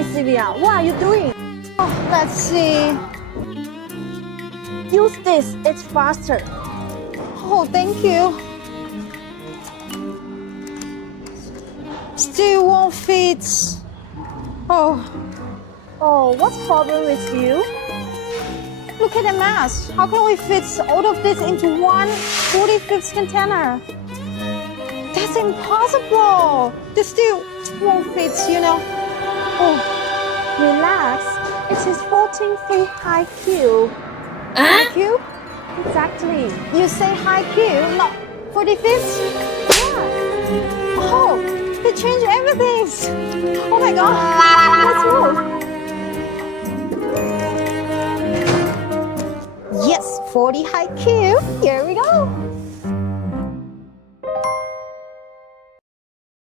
Hi, Sylvia. What are you doing? Oh, let's see. Use this. It's faster. Oh, thank you. Still won't fit. Oh, Oh, what's the problem with you? look at the mess. How can we fit all of this into one 45th container? That's impossible. This still won't fit, you know. Oh, Relax. It is 14 feet high cube. high cube? Exactly. You say high cube, not 45th? Yeah. Oh, they changed everything. Oh my God. Let's move. Yes, 40 high cube. Here we go.